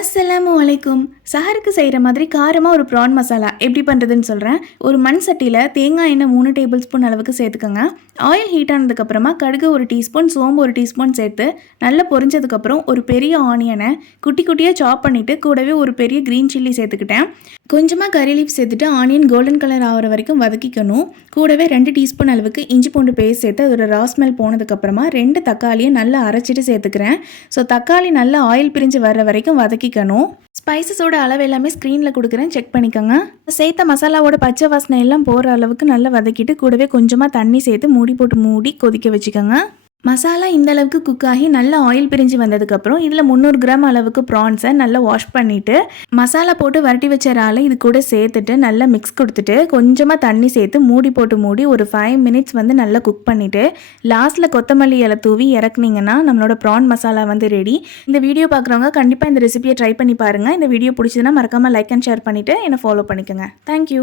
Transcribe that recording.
அஸ்ஸலாமு அலைக்கும். சஹருக்கு செய்கிற மாதிரி காரமாக ஒரு ப்ரான் மசாலா எப்படி பண்ணுறதுன்னு சொல்கிறேன். ஒரு மண் சட்டியில் தேங்காய் எண்ணெய் 3 டேபிள் ஸ்பூன் அளவுக்கு சேர்த்துக்கோங்க. ஆயில் ஹீட் ஆனதுக்கப்புறமா கடுகு 1 டீஸ்பூன், சோம்பு 1 டீஸ்பூன் சேர்த்து நல்லா பொரிஞ்சதுக்கப்புறம் ஒரு பெரிய ஆனியனை குட்டி குட்டியாக சாப் பண்ணிவிட்டு கூடவே ஒரு பெரிய க்ரீன் சில்லி சேர்த்துக்கிட்டேன். கொஞ்சமாக கறி லீஃப் சேர்த்துட்டு ஆனியன் கோல்டன் கலர் ஆகிற வரைக்கும் வதக்கிக்கணும். கூடவே 2 டீஸ்பூன் அளவுக்கு இஞ்சி பூண்டு பேஸ்ட் சேர்த்து அதோட ரா ஸ்மெல் போனதுக்கப்புறமா 2 தக்காளியை நல்லா அரைச்சிட்டு சேர்த்துக்கிறேன். ஸோ தக்காளி நல்லா ஆயில் பிரிஞ்சு வர்ற வரைக்கும் வதக்கிக்கணும். ஸ்பைசஸோட அளவு எல்லாமே ஸ்க்ரீனில் கொடுக்குறேன், செக் பண்ணிக்கோங்க. சேர்த்த மசாலாவோட பச்சை வாசனை எல்லாம் போகிற அளவுக்கு நல்லா வதக்கிட்டு கூடவே கொஞ்சமாக தண்ணி சேர்த்து மூடி கொதிக்க வச்சுக்கோங்க. மசாலா இந்த அளவுக்கு குக் ஆகி நல்லா ஆயில் பிரிஞ்சு வந்ததுக்கப்புறம் இதில் 300 கிராம் அளவுக்கு ப்ரான்ஸை நல்லா வாஷ் பண்ணிவிட்டு மசாலா போட்டு வரட்டி வச்ச இறாலை இது கூட சேர்த்துட்டு நல்லா மிக்ஸ் கொடுத்துட்டு கொஞ்சமாக தண்ணி சேர்த்து மூடி ஒரு 5 மினிட்ஸ் நல்லா குக் பண்ணிவிட்டு லாஸ்ட்டில் கொத்தமல்லி இலை தூவி இறக்குனீங்கன்னா நம்மளோட ப்ரான் மசாலா ரெடி. இந்த வீடியோ பார்க்குறவங்க கண்டிப்பாக இந்த ரெசிபியை ட்ரை பண்ணி பாருங்கள். இந்த வீடியோ பிடிச்சதுன்னா மறக்காமல் லைக் அண்ட் ஷேர் பண்ணிவிட்டு என்னை ஃபாலோ பண்ணிக்கோங்க. தேங்க்யூ.